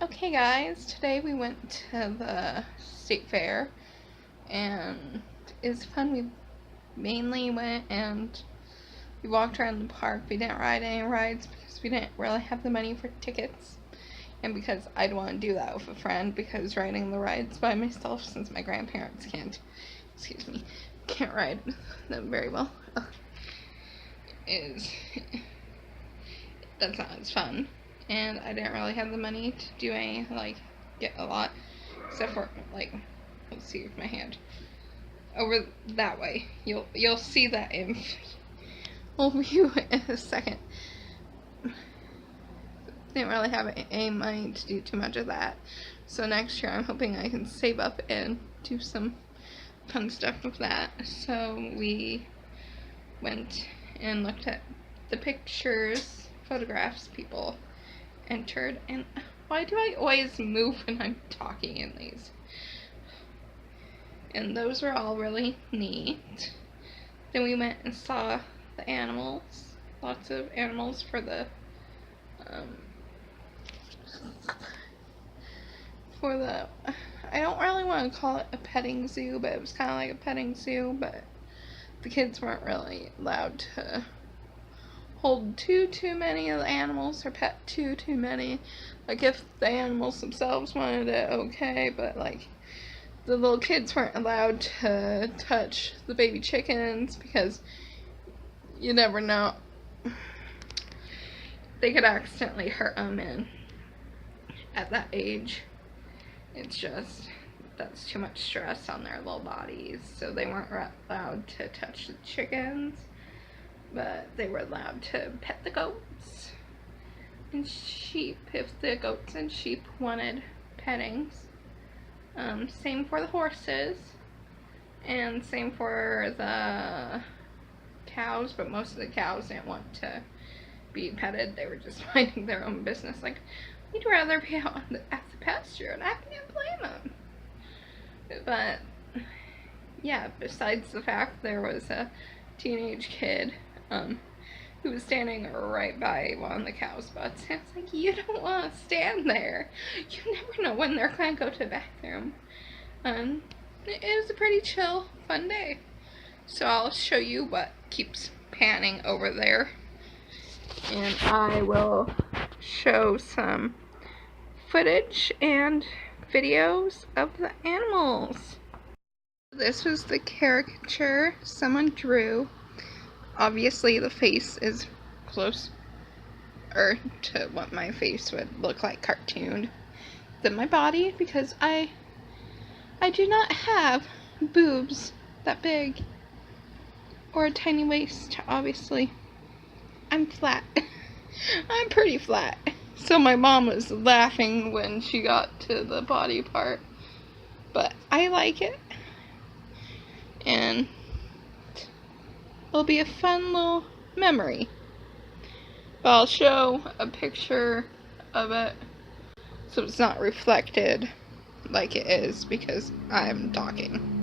Okay guys, today we went to the state fair and it was fun. We mainly went and we walked around the park. We didn't ride any rides because we didn't really have the money for tickets and because I'd want to do that with a friend, because riding the rides by myself, since my grandparents can't ride them very well, is that's not as fun. And I didn't really have the money to do any, get a lot, except for, let's see with my hand, over that way. You'll see that in full view in a second. Didn't really have any money to do too much of that, so next year I'm hoping I can save up and do some fun stuff with that. So we went and looked at the photographs people entered. And why do I always move when I'm talking in these? And those were all really neat. Then we went and saw the animals, lots of animals for the I don't really want to call it a petting zoo, but it was kind of like a petting zoo, but the kids weren't really allowed to hold too many of the animals or pet too many. Like, if the animals themselves wanted it, okay, but the little kids weren't allowed to touch the baby chickens, because you never know, they could accidentally hurt them, and at that age it's just, that's too much stress on their little bodies. So they weren't allowed to touch the chickens, but they were allowed to pet the goats and sheep if the goats and sheep wanted pettings. Same for the horses, and same for the cows, but most of the cows didn't want to be petted. They were just minding their own business. Like, we'd rather be out at the pasture, and I can't blame them. But yeah, besides the fact there was a teenage kid who was standing right by one of the cow's butts. And it's like, you don't want to stand there. You never know when they're going to go to the bathroom. It was a pretty chill, fun day. So I'll show you what keeps panning over there. And I will show some footage and videos of the animals. This was the caricature someone drew. Obviously the face is closer to what my face would look like cartooned than my body, because I do not have boobs that big or a tiny waist, obviously. I'm flat. I'm pretty flat. So my mom was laughing when she got to the body part, but I like it, and it'll be a fun little memory. But I'll show a picture of it so it's not reflected like it is, because I'm talking.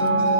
you.